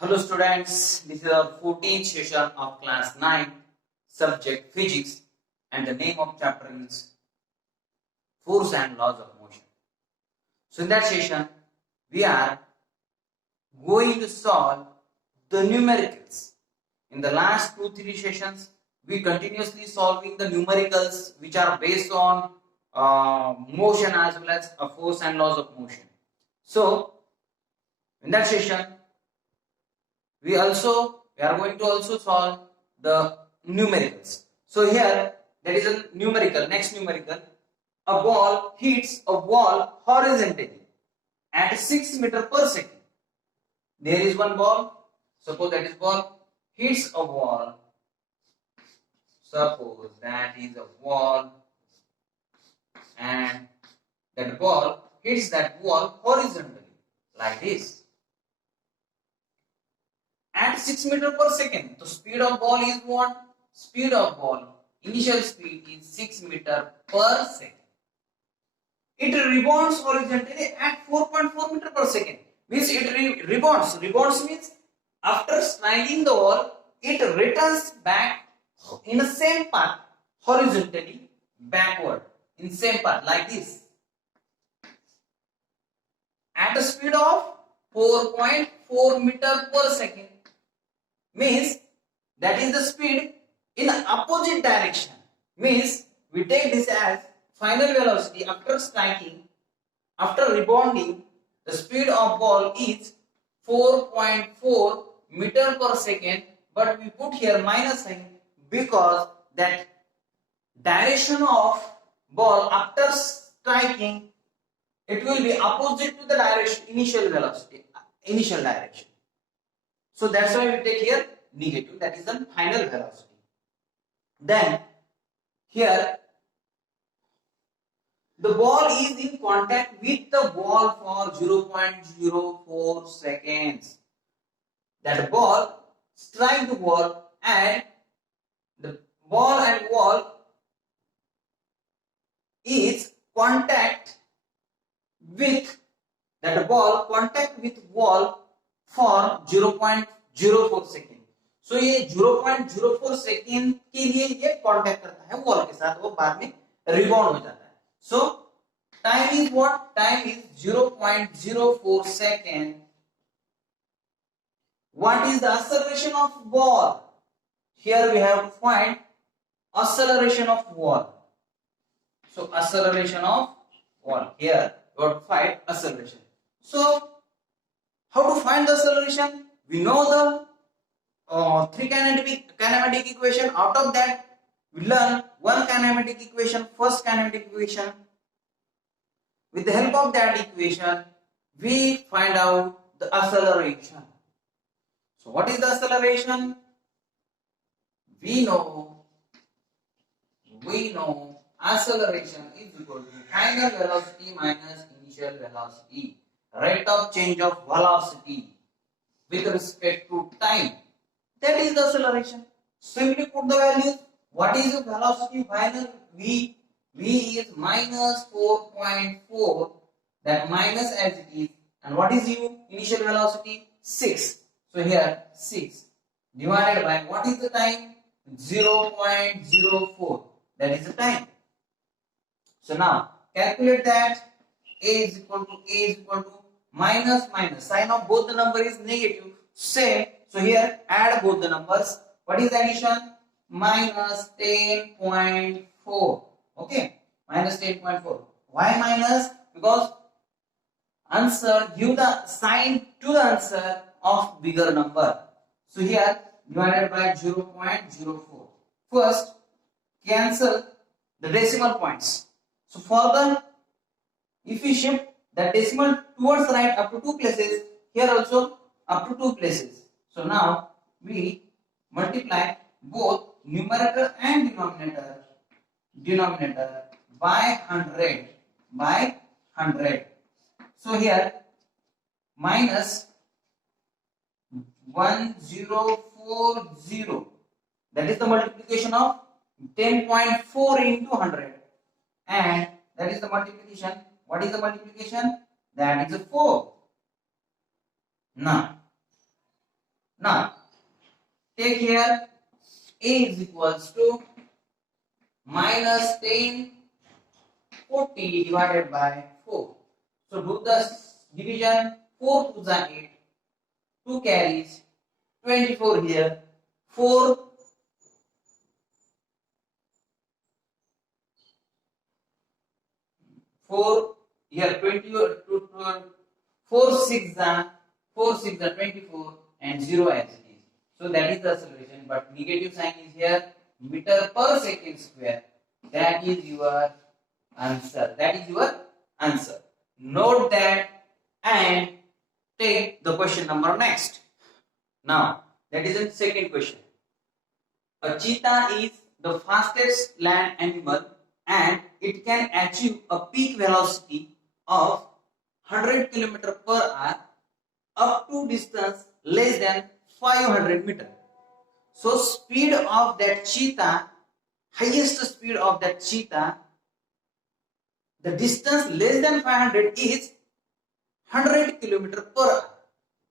Hello students, this is our 14th session of class 9, subject physics, and the name of chapter is force and laws of motion. So in that session, we are going to solve the numericals. In the last 2-3 sessions, we continuously solving the numericals which are based on motion as well as force and laws of motion. So in that session, we are going to also solve the numericals. So here there is a numerical, next numerical. A ball hits a wall horizontally at 6 meter per second. There is one ball, suppose that is ball hits a wall. Suppose that is a wall and that ball hits that wall horizontally like this. At 6 meter per second, the speed of ball is what? Speed of ball, initial speed is 6 meter per second. It rebounds horizontally at 4.4 meter per second. Means it rebounds. Rebounds means after striking the wall, it returns back in the same path, horizontally backward, in same path like this. At a speed of 4.4 meter per second. Means that is the speed in the opposite direction. Means we take this as final velocity after striking, after rebounding, the speed of ball is 4.4 meter per second, but we put here minus sign because that direction of ball after striking, it will be opposite to the direction, initial velocity, initial direction. So that's why we take here negative, that is the final velocity. Then here the ball is in contact with the wall for 0.04 seconds. That ball strike the wall and the ball and wall is contact with that ball contact with wall for 0.04 second. So ये 0.04 second के लिए ये contact करता है wall के साथ, वो बाद में रिबाउंड हो जाता है. सो time is what? Time is 0.04 second. What is the acceleration of ball? Here we have to find acceleration of wall. So acceleration of wall. Here we have to find acceleration. So how to find the acceleration? We know the three kinematic equation. Out of that, we learn one kinematic equation, first kinematic equation. With the help of that equation, we find out the acceleration. So what is the acceleration? We know acceleration is equal to final velocity minus initial velocity. Rate of change of velocity with respect to time. That is the acceleration. Simply put the values. What is the velocity? Final v is minus 4.4. That minus as it is. And what is u? Initial velocity 6. So here 6 divided by what is the time? 0.04. That is the time. So now calculate that. A is equal to minus sign of both the number is negative, same. So here add both the numbers. What is the addition? Minus 10.4. Okay, minus 10.4. Why minus? Because answer, give the sign to the answer of bigger number. So here divided by 0.04. First cancel the decimal points. So for the, if we shift the decimal towards right up to 2 places, here also up to 2 places. So now we multiply both numerator and denominator by 100. So here minus 1040. That is the multiplication of 10.4 into 100, and that is the multiplication. What is the multiplication? That is a 4. Now Now take here A is equals to minus 10 40 divided by 4. So do the division. 4 to the 8, 2 carries 24 here, 4 here 20 to 4 6 are 24 and 0 as it is. So that is the solution, but negative sign is here, meter per second square. That is your answer. That is your answer. Note that and take the question number next. Now that is the second question. A cheetah is the fastest land animal and it can achieve a peak velocity of 100 km per hour up to distance less than 500 meter. So speed of that cheetah, highest speed of that cheetah, the distance less than 500 is 100 km per hour.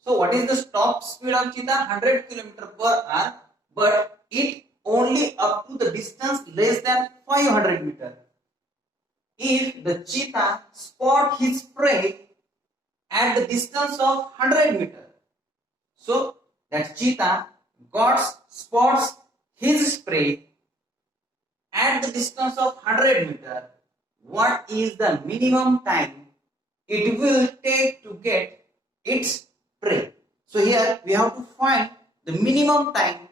So what is the top speed of cheetah? 100 km per hour, but it only up to the distance less than 500 meter. If the cheetah spot his prey at the distance of 100 meter, so that cheetah spots his prey at the distance of 100 meter, what is the minimum time it will take to get its prey? So here we have to find the minimum time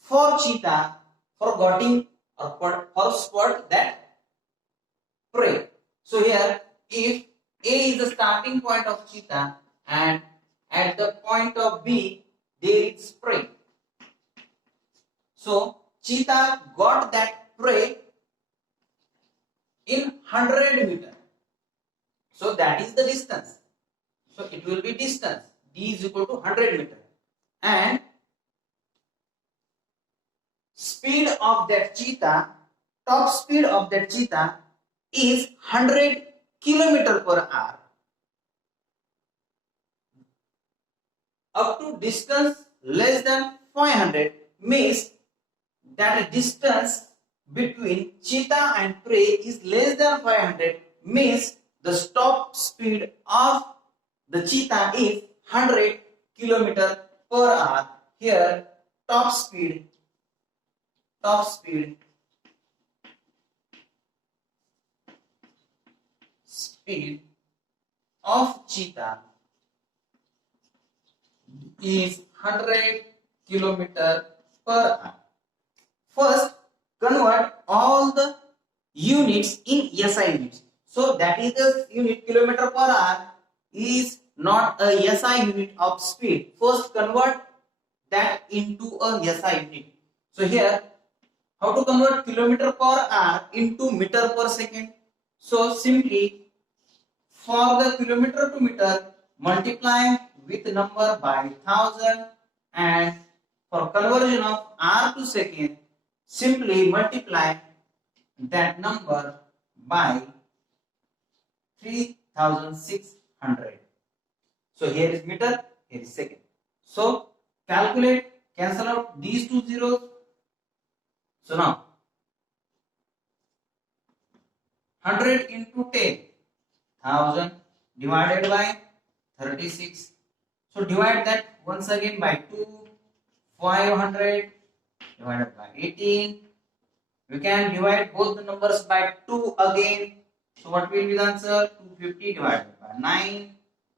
for cheetah for getting or for spot that prey. So here if A is the starting point of cheetah and at the point of B there is prey. So cheetah got that prey in 100 meter. So that is the distance. So it will be distance. D is equal to 100 meter. And speed of that cheetah, top speed of that cheetah is 100 kilometer per hour. Up to distance less than 500 means that distance between cheetah and prey is less than 500 means the top speed of the cheetah is 100 kilometer per hour. Here top speed of cheetah is 100 kilometer per hour. First, convert all the units in SI units. So that is the unit kilometer per hour is not a SI unit of speed. First, convert that into a SI unit. So here, how to convert kilometer per hour into meter per second? So simply for the kilometer to meter, multiply with number by 1000, and for conversion of hour to second, simply multiply that number by 3600. So here is meter, here is second. So calculate, cancel out these two zeros. So now 100 into 10, 1000 divided by 36. So divide that once again by 2, 500 divided by 18. We can divide both the numbers by 2 again. So what will be the answer? 250 divided by 9.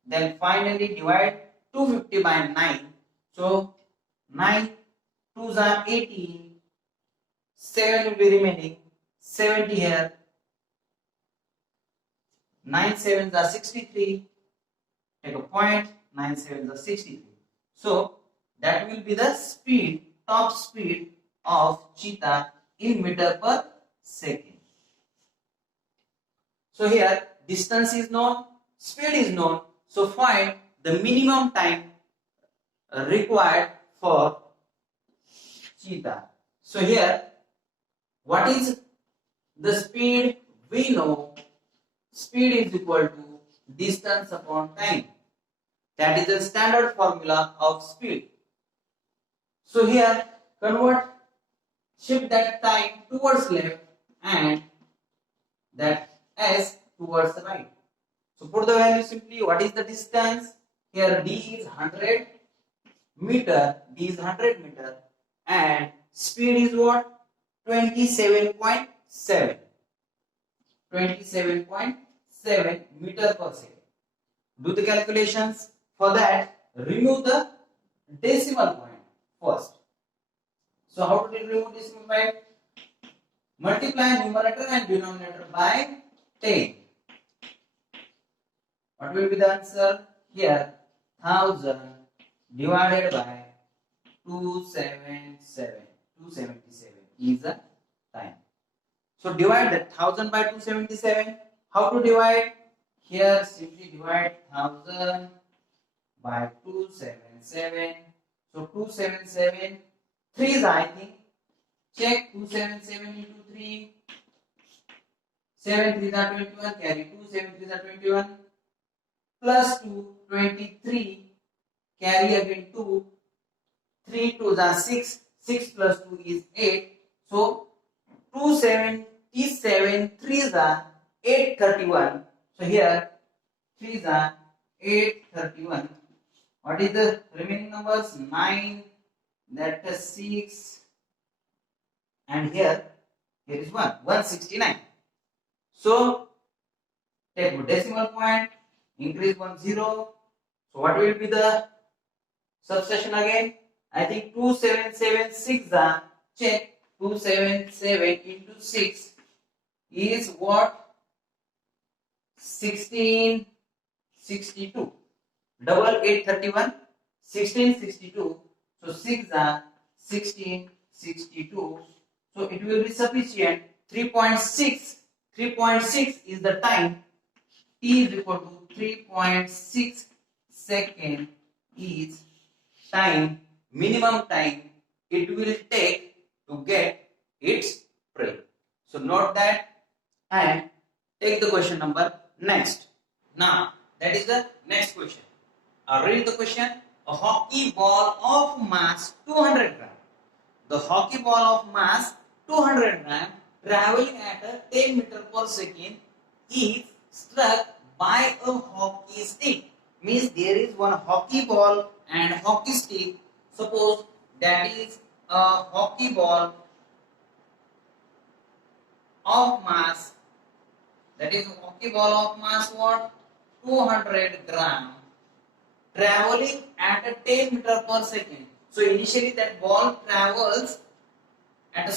Then finally divide 250 by 9. So 9 2s are 18. 7 will be remaining. 70 here. 9 7s are 63. Take a point. 9 7s are 63. So that will be the speed, top speed of cheetah in meter per second. So here distance is known, speed is known. So find the minimum time required for cheetah. So here what is the speed? We know speed is equal to distance upon time. That is the standard formula of speed. So here shift that time towards left and that s towards the right. So put the value simply. What is the distance? Here d is 100 meter, d is 100 meter, and speed is what? 27.7. 27.7 meter per second. Do the calculations. For that, remove the decimal point first. So how to remove decimal point? Multiply numerator and denominator by 10. What will be the answer? Here, 1000 divided by 277. 277 is the time. So divide that 1000 by 277. How to divide? Here simply divide 1000 by 277. So 277, 3 is I think. Check 277 into 3. 7 3 are 21. Carry 2. 7 3 are 21. Plus 2, 23. Carry again 2. 3 2 are 6. 6 plus 2 is 8. So 277 3s are 831. So here 3s are 831. What is the remaining numbers? 9, that is 6, and here is 169. So take decimal point, increase 1 0. So what will be the subtraction again? I think 2776 are, check 277 into 6 is what? 1662. Double 831, 1662. So 6 are 1662. So it will be sufficient. 3.6. 3.6 is the time. T is equal to 3.6 second is time, minimum time it will take to get its prey. So note that and take the question number next. Now that is the next question. Read the question. A hockey ball of mass 200 gram. The hockey ball of mass 200 gram traveling at a 10 meter per second is struck by a hockey stick. Means there is one hockey ball and hockey stick. Suppose that is a hockey ball of mass. That is a hockey ball of mass what? 200 gram. Traveling at a 10 meter per second. So initially that ball travels at a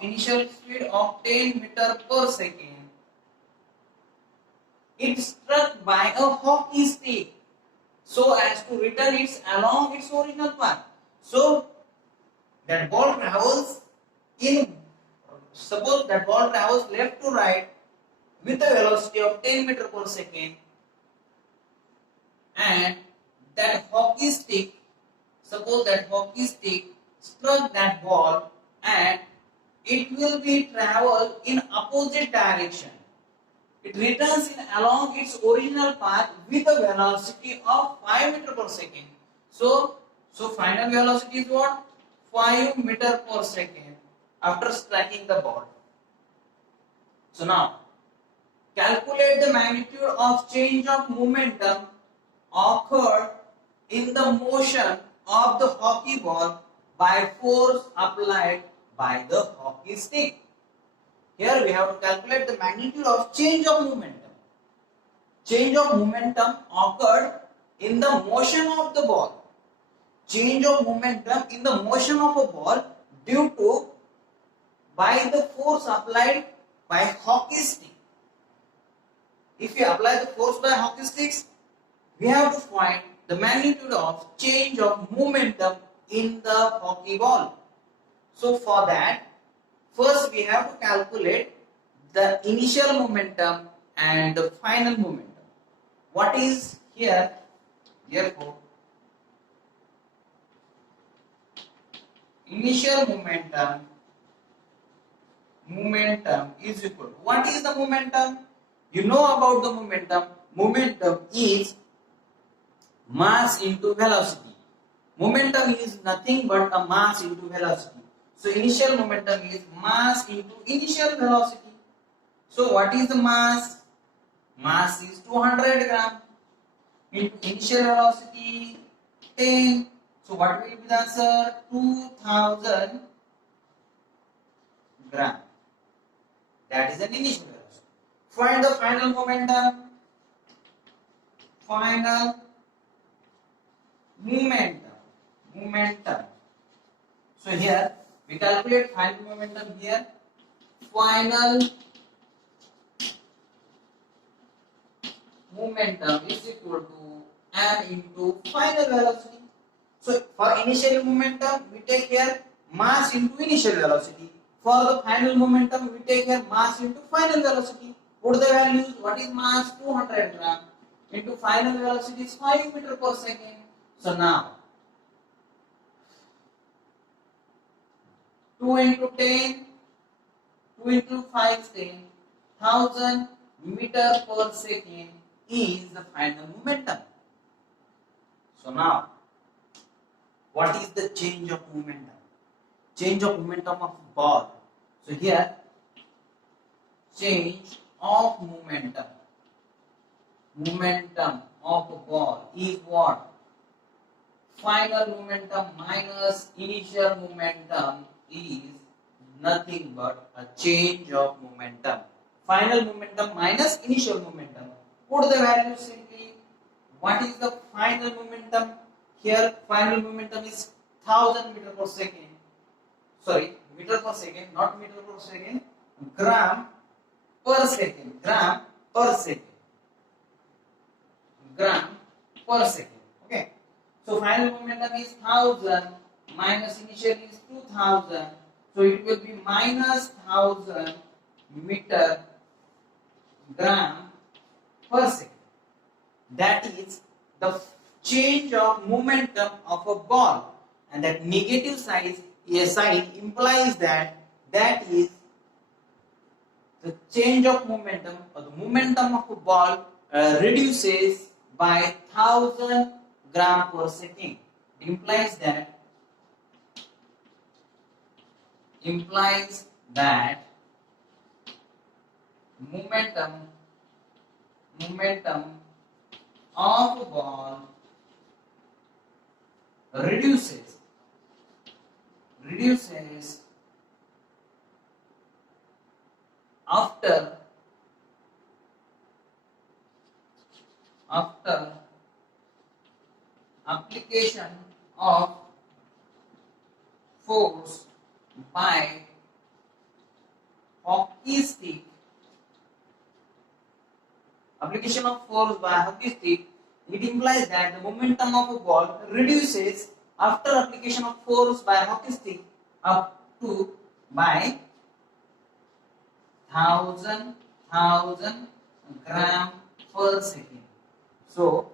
initial speed of 10 meter per second. It struck by a hockey stick so as to return along its original path. So that ball travels suppose that ball travels left to right with a velocity of 10 meter per second, and that hockey stick, suppose that hockey stick struck that ball and it will be travel in opposite direction. It returns along its original path with a velocity of 5 meter per second. So final velocity is what? 5 meter per second after striking the ball. So now calculate the magnitude of change of momentum occurred in the motion of the hockey ball by force applied by the hockey stick. Here we have to calculate the magnitude of change of momentum. Change of momentum occurred in the motion of the ball. Change of momentum in the motion of a ball due to by the force applied by hockey stick. If we apply the force by hockey sticks, we have to find the magnitude of change of momentum in the hockey ball. So for that, first we have to calculate the initial momentum and the final momentum. What is here? Therefore, initial momentum is equal to, what is the momentum? You know about the momentum. Momentum is mass into velocity. Momentum is nothing but a mass into velocity. So initial momentum is mass into initial velocity. So what is the mass? Mass is 200 gram into initial velocity 10. So what will be the answer? 2000 gram. That is an initial velocity. Find the final momentum. Final momentum. So here we calculate final momentum here. Final momentum is equal to m into final velocity. So for initial momentum we take here mass into initial velocity. For the final momentum we take here mass into final velocity. Put the values. What is mass? 200 gram into final velocity is 5 meter per second. So now 2 into 10, 2 into 5 is 10, 1000 meter per second is the final momentum. So now, what is the change of momentum? Change of momentum of ball. So here, change of momentum. Momentum of a ball is what? Final momentum minus initial momentum is nothing but a change of momentum. Final momentum minus initial momentum. Put the value simply. What is the final momentum? Here final momentum is 1000 meter per second. Sorry, meter per second, not meter per second. Gram per second. Gram per second. Gram per second. Okay. So final momentum is 1000 minus initial is 2000. So it will be minus 1000 meter gram per second. That is the change of momentum of a ball, and that negative sign implies that is the change of momentum, or the momentum of a ball reduces by 1000 gram per second. It implies that momentum of a ball reduces after application of force by hockey stick. Application of force by hockey stick, it implies that the momentum of a ball reduces after application of force by hockey stick up to by 1000 gram per second. So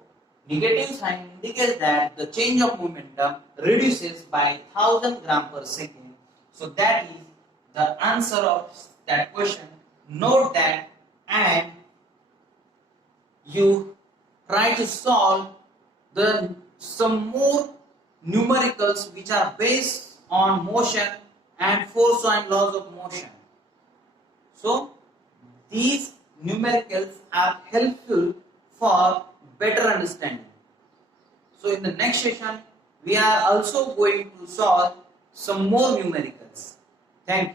negative sign indicates that the change of momentum reduces by 1000 gram per second. So that is the answer of that question. Note that, and you try to solve some more numericals which are based on motion and force and laws of motion. So these numericals are helpful for better understanding. So in the next session we are also going to solve some more numericals. Thank you.